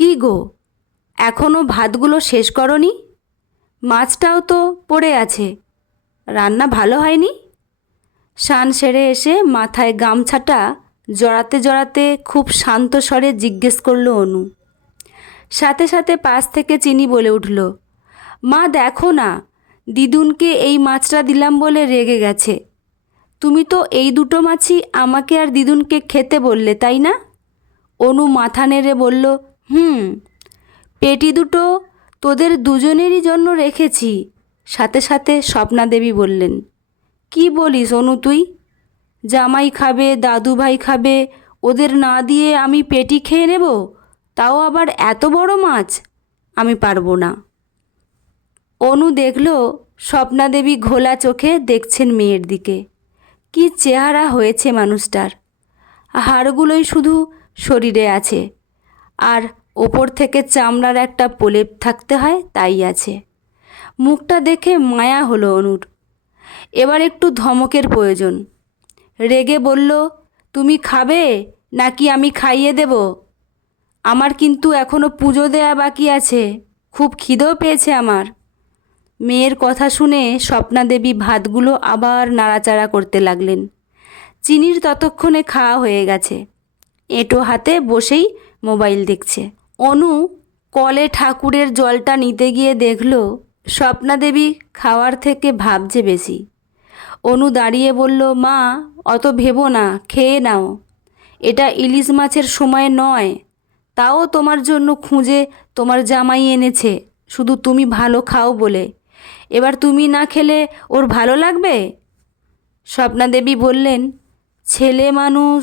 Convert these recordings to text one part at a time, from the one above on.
কি গো, এখনও ভাতগুলো শেষ করনি? মাছটাও তো পড়ে আছে, রান্না ভালো হয়নি? স্নান সেরে এসে মাথায় গামছাটা জড়াতে জড়াতে খুব শান্ত স্বরে জিজ্ঞেস করলো অনু। সাথে সাথে পাশ থেকে চিনি বলে উঠল, মা দেখো না, দিদুনকে এই মাছটা দিলাম বলে রেগে গেছে। তুমি তো এই দুটো মাছই আমাকে আর দিদুনকে খেতে বললে, তাই না? অনু মাথা নেড়ে বলল, হুম। পেটি দুটো তোদের দুজনেরই জন্য রেখেছি। সাথে সাথে স্বপ্না দেবী বললেন, কি বলিস অনু তুই? জামাই খাবে, দাদু ভাই খাবে, ওদের না দিয়ে আমি পেটি খেয়ে নেব? তাও আবার এত বড় মাছ? আমি পারবো না। অনু দেখল স্বপ্না দেবী ঘোলা চোখে দেখছেন মেয়ের দিকে। কি চেহারা হয়েছে মানুষটার! হাড়গুলোই শুধু শরীরে আছে, আর ওপর থেকে চামড়ার একটা প্রলেপ থাকতে হয়, তাই আছে। মুখটা দেখে মায়া হলো অনুর। এবার একটু ধমকের প্রয়োজন। রেগে বলল, তুমি খাবে নাকি আমি খাইয়ে দেব? আমার কিন্তু এখনও পুজো দেয়া বাকি আছে, খুব খিদেও পেয়েছে আমার। মেয়ের কথা শুনে স্বপ্না দেবী ভাতগুলো আবার নাড়াচাড়া করতে লাগলেন। চিনির ততক্ষণে খাওয়া হয়ে গেছে, এঁটো হাতে বসেই মোবাইল দেখছে। অনু কলে ঠাকুরের জলটা নিতে গিয়ে দেখল স্বপ্না দেবী খাওয়ার থেকে ভাবছে বেশি। অনু দাঁড়িয়ে বলল, মা অত ভেবো না, খেয়ে নাও। এটা ইলিশ মাছের সময় নয়, তাও তোমার জন্য খুঁজে তোমার জামাই এনেছে, শুধু তুমি ভালো খাও বলে। এবার তুমি না খেলে ওর ভালো লাগবে? স্বপ্না দেবী বললেন, ছেলে মানুষ,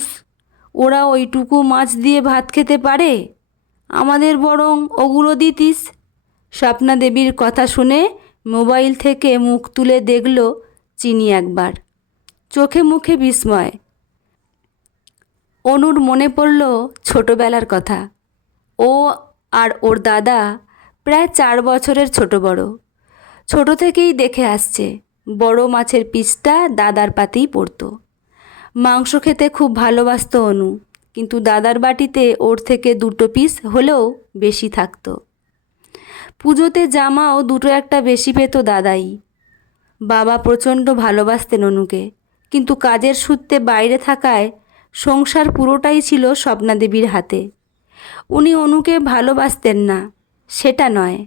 ওরা ওইটুকু মাছ দিয়ে ভাত খেতে পারে? আমাদের বরং ওগুলো দিতিস। স্বপ্না দেবীর কথা শুনে মোবাইল থেকে মুখ তুলে দেখল চিনি একবার, চোখে মুখে বিস্ময়। অনুর মনে পড়ল ছোটবেলার কথা। ও আর ওর দাদা প্রায় 4 বছরের ছোট বড়। ছোট থেকেই দেখে আসছে বড় মাছের পিসটা দাদার পাতেই পড়তো। মাংস খেতে খুব ভালোবাসতো অনু, কিন্তু দাদার বাটিতে ওর থেকে 2 পিস হলেও বেশি থাকতো। পুজোতে জামাও 2-1টা বেশি পেত দাদাই। বাবা প্রচণ্ড ভালোবাসতেন অনুকে, কিন্তু কাজের সূত্রে বাইরে থাকায় সংসার পুরোটাই ছিল স্বপ্না দেবীর হাতে। উনি অনুকে ভালোবাসতেন না সেটা নয়,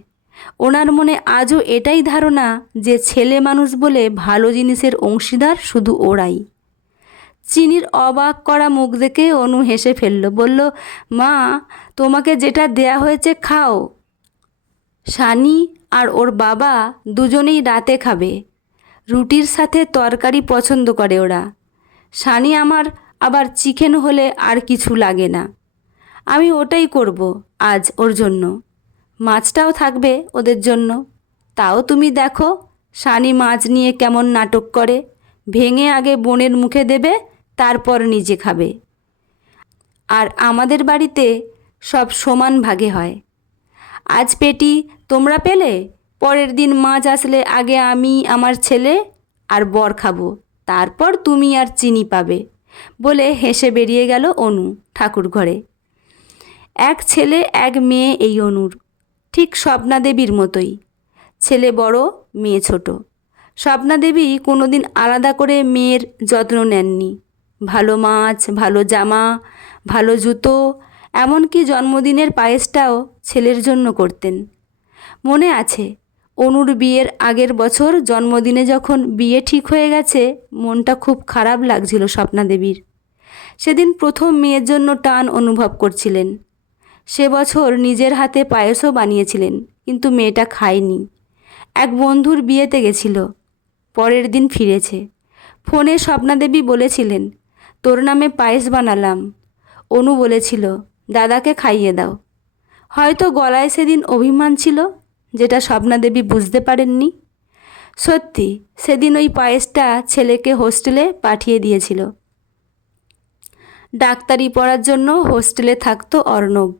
ওনার মনে আজও এটাই ধারণা যে ছেলে মানুষ বলে ভালো জিনিসের অংশীদার শুধু ওরাই। চিনির অবাক করা মুখ দেখে অনু হেসে ফেলল, বলল, মা তোমাকে যেটা দেয়া হয়েছে খাও। সানি আর ওর বাবা দুজনেই রাতে খাবে, রুটির সাথে তরকারি পছন্দ করে ওরা। সানি আমার আবার চিকেন হলে আর কিছু লাগে না। আমি ওটাই করব আজ ওর জন্য, মাছটাও থাকবে ওদের জন্য। তাও তুমি দেখো সানি মাছ নিয়ে কেমন নাটক করে, ভেঙে আগে বোনের মুখে দেবে, তারপর নিজে খাবে। আর আমাদের বাড়িতে সব সমান ভাগে হয়। আজ পেটি তোমরা পেলে, পরের দিন মাছ আসলে আগে আমি, আমার ছেলে আর বর খাবো, তারপর তুমি আর চিনি পাবে, বলে হেসে বেরিয়ে গেল অনু ঠাকুর ঘরে। এক ছেলে এক মেয়ে এই অনুর, ঠিক স্বপ্না দেবীর মতোই। ছেলে বড়, মেয়ে ছোট। স্বপ্না দেবী কোনোদিন আলাদা করে মেয়ের যত্ন নেননি। ভালো মাছ, ভালো জামা, ভালো জুতো, এমনকি জন্মদিনের পায়েসটাও ছেলের জন্য করতেন। মনে আছে অনুর বিয়ের আগের বছর জন্মদিনে যখন বিয়ে ঠিক হয়ে গেছে, মনটা খুব খারাপ লাগছিল স্বপ্না দেবীর। সেদিন প্রথম মেয়ের জন্য টান অনুভব করছিলেন। সে বছর নিজের হাতে পায়েসও বানিয়েছিলেন, কিন্তু মেয়েটা খায়নি। এক বন্ধুর বিয়েতে গেছিল, পরের দিন ফিরেছে। ফোনে স্বপ্না দেবী বলেছিলেন, তোর নামে পায়েস বানালাম। অনু বলেছিল, দাদাকে খাইয়ে দাও। হয়তো গলায় সেদিন অভিমান ছিল, যেটা স্বপ্না দেবী বুঝতে পারেননি। সত্যি সেদিন ওই পায়েসটা ছেলেকে হোস্টেলে পাঠিয়ে দিয়েছিল। ডাক্তারি পড়ার জন্য হোস্টেলে থাকতো অর্ণব।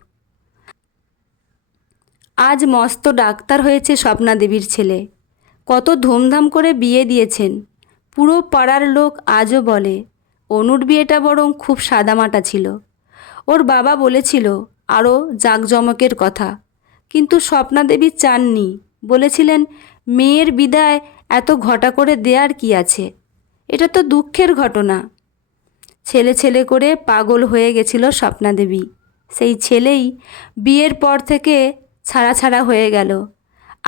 আজ মস্ত ডাক্তার হয়েছে স্বপ্না দেবীর ছেলে। কত ধুমধাম করে বিয়ে দিয়েছেন। পুরো পাড়ার লোক আজও বলে অনুর বিয়েটা বরং খুব সাদামাটা ছিল। ওর বাবা বলেছিল, আরও জাঁকজমকের কথা, কিন্তু স্বপ্নাদেবী চাননি। বলেছিলেন, মেয়ের বিদায় এত ঘটা করে দেয়ার কি আছে, এটা তো দুঃখের ঘটনা। ছেলে ছেলে করে পাগল হয়ে গেছিল স্বপ্নাদেবী। সেই ছেলেই বিয়ের পর থেকে ছাড়া ছাড়া হয়ে গেল,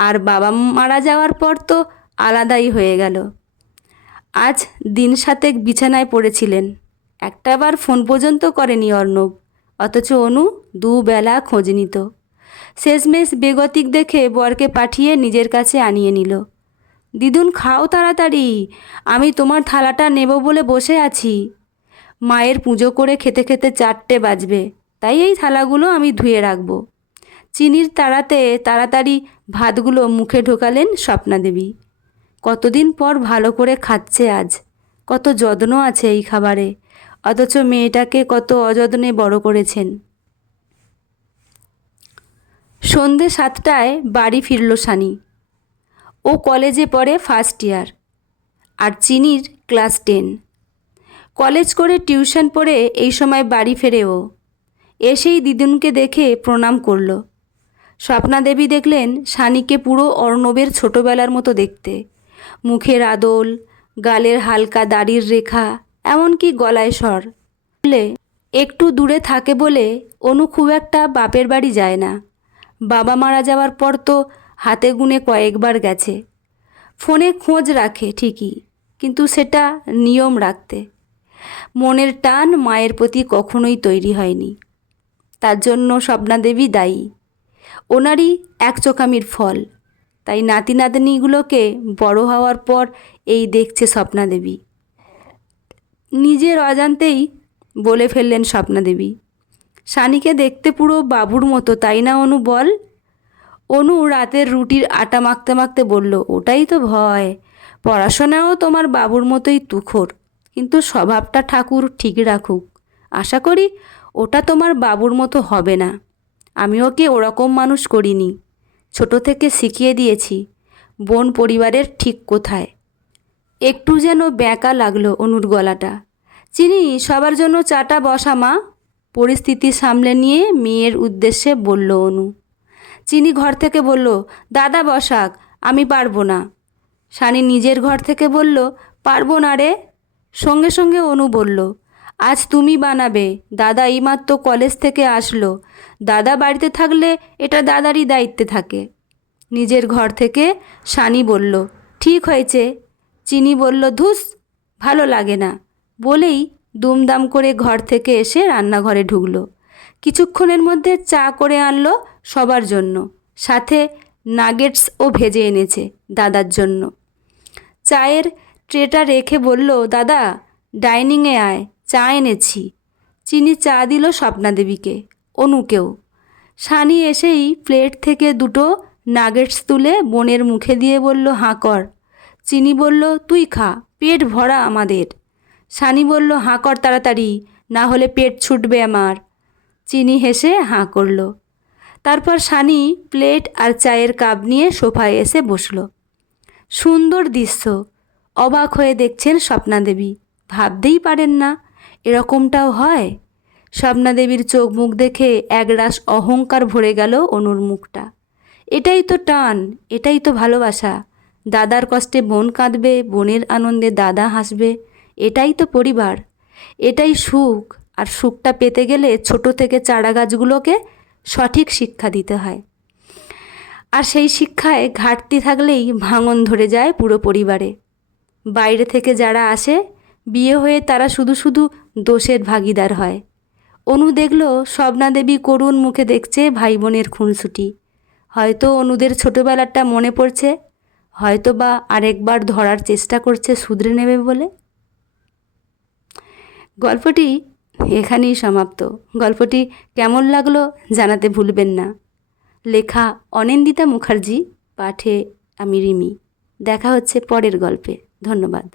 আর বাবা মারা যাওয়ার পর তো আলাদাই হয়ে গেল। আজ দিন সাতেক বিছানায় পড়েছিলেন, একটাবার ফোন পর্যন্ত করেনি অর্ণব, অথচ অনু দুবেলা খোঁজ নিত। শেষমেশ বেগতিক দেখে বরকে পাঠিয়ে নিজের কাছে আনিয়ে নিল। দিদুন, খাও তাড়াতাড়ি, আমি তোমার থালাটা নেব বলে বসে আছি। মায়ের পুজো করে খেতে খেতে 4টে বাজবে, তাই এই থালাগুলো আমি ধুয়ে রাখব। চিনির তাড়াতে তাড়াতাড়ি ভাতগুলো মুখে ঢোকালেন স্বপ্নাদেবী। কতদিন পর ভালো করে খাচ্ছে আজ, কত যত্ন আছে এই খাবারে, অথচ মেয়েটাকে কত অযত্নে বড় করেছেন। সন্ধে 7টায় বাড়ি ফিরল সানি। ও কলেজে পড়ে ফার্স্ট ইয়ার, আর চিনির ক্লাস 10। কলেজ করে টিউশন পড়ে এই সময় বাড়ি ফেরে ও। এসেই দিদুনকে দেখে প্রণাম করল। স্বপ্নাদেবী দেখলেন সানিকে পুরো অর্ণবের ছোটোবেলার মতো দেখতে, মুখের আদল, গালের হালকা দাড়ির রেখা, এমনকি গলায় স্বর। বলে একটু দূরে থাকে বলে অনু খুব একটা বাপের বাড়ি যায় না। বাবা মারা যাওয়ার পর তো হাতে গুনে কয়েকবার গেছে। ফোনে খোঁজ রাখে ঠিকই, কিন্তু সেটা নিয়ম রাখতে। মনের টান মায়ের প্রতি কখনোই তৈরি হয়নি। তার জন্য স্বপ্নাদেবী দায়ী, ওনারই একচোখামির ফল। তাই নাতি নাতনিগুলোকে বড় হওয়ার পর এই দেখছে স্বপ্নাদেবী। নিজের অজান্তেই বলে ফেললেন স্বপ্নাদেবী, সানিকে দেখতে পুরো বাবুর মতো, তাই না অনু বল? অনু রাতের রুটির আটা মাখতে মাখতে বলল, ওটাই তো ভয়, পড়াশোনাও তোমার বাবুর মতোই তুখোর, কিন্তু স্বভাবটা ঠাকুর ঠিক রাখুক। আশা করি ওটা তোমার বাবুর মতো হবে না। আমি ওকে ওরকম মানুষ করিনি, ছোট থেকে শিখিয়ে দিয়েছি বোন পরিবারের ঠিক কোথায়। একটু যেন ব্যাকা লাগলো অনুর গলাটা। চিনি, সবার জন্য চাটা বসা মা। পরিস্থিতি সামলে নিয়ে মেয়ের উদ্দেশ্যে বলল অনু। চিনি ঘর থেকে বলল, দাদা বসাক, আমি পারবো না। সানি নিজের ঘর থেকে বলল, পারবো না রে। সঙ্গে সঙ্গে অনু বলল, আজ তুমি বানাবে, দাদা এইমাত্র কলেজ থেকে আসলো, দাদা বাড়িতে থাকলে এটা দাদারই দায়িত্বে থাকে। নিজের ঘর থেকে সানি বলল, ঠিক হয়েছে। চিনি বলল, ধুস, ভালো লাগে না, বলেই দুমদাম করে ঘর থেকে এসে রান্নাঘরে ঢুকলো। কিছুক্ষণের মধ্যে চা করে আনলো সবার জন্য, সাথে নাগেটসও ভেজে এনেছে দাদার জন্য। চায়ের ট্রেটা রেখে বলল, দাদা ডাইনিংয়ে আয়, চা এনেছি। চিনি চা দিল স্বপ্নাদেবীকে, অনুকেও। সানি এসেই প্লেট থেকে 2টো নাগেটস তুলে বোনের মুখে দিয়ে বলল, হাঁ কর। চিনি বলল, তুই খা, পেট ভরা আমাদের। সানি বলল, হাঁ কর তাড়াতাড়ি, না হলে পেট ছুটবে আমার। চিনি হেসে হাঁ করল। তারপর সানি প্লেট আর চায়ের কাপ নিয়ে সোফায় এসে বসল। সুন্দর দৃশ্য, অবাক হয়ে দেখছেন স্বপ্নাদেবী। ভাবতেই পারেন না এরকমটাও হয়। স্বপ্নাদেবীর চোখ মুখ দেখে একরাশ অহংকার ভরে গেল অনুর মুখটা। এটাই তো টান, এটাই তো ভালোবাসা। দাদার কষ্টে বোন কাঁদবে, বোনের আনন্দে দাদা হাসবে, এটাই তো পরিবার, এটাই সুখ। আর সুখটা পেতে গেলে ছোট থেকে চারা গাছগুলোকে সঠিক শিক্ষা দিতে হয়। আর সেই শিক্ষায় ঘাটতি থাকলেই ভাঙন ধরে যায় পুরো পরিবারে। বাইরে থেকে যারা আসে, বিয়ে হয়ে তারা শুধু শুধু দোষের ভাগিদার হয়। অনু দেখল স্বপ্নাদেবী করুণ মুখে দেখছে ভাই বোনের খুনসুটি। হয়তো অনুদের ছোটোবেলাটা মনে পড়ছে, হয়তো বা আরেকবার ধরার চেষ্টা করছে শুধরে নেবে বলে। গল্পটি এখানেই সমাপ্ত। গল্পটি কেমন লাগলো জানাতে ভুলবেন না। লেখা অনিন্দিতা মুখার্জি, পাঠে আমি রিমি। দেখা হচ্ছে পরের গল্পে। ধন্যবাদ।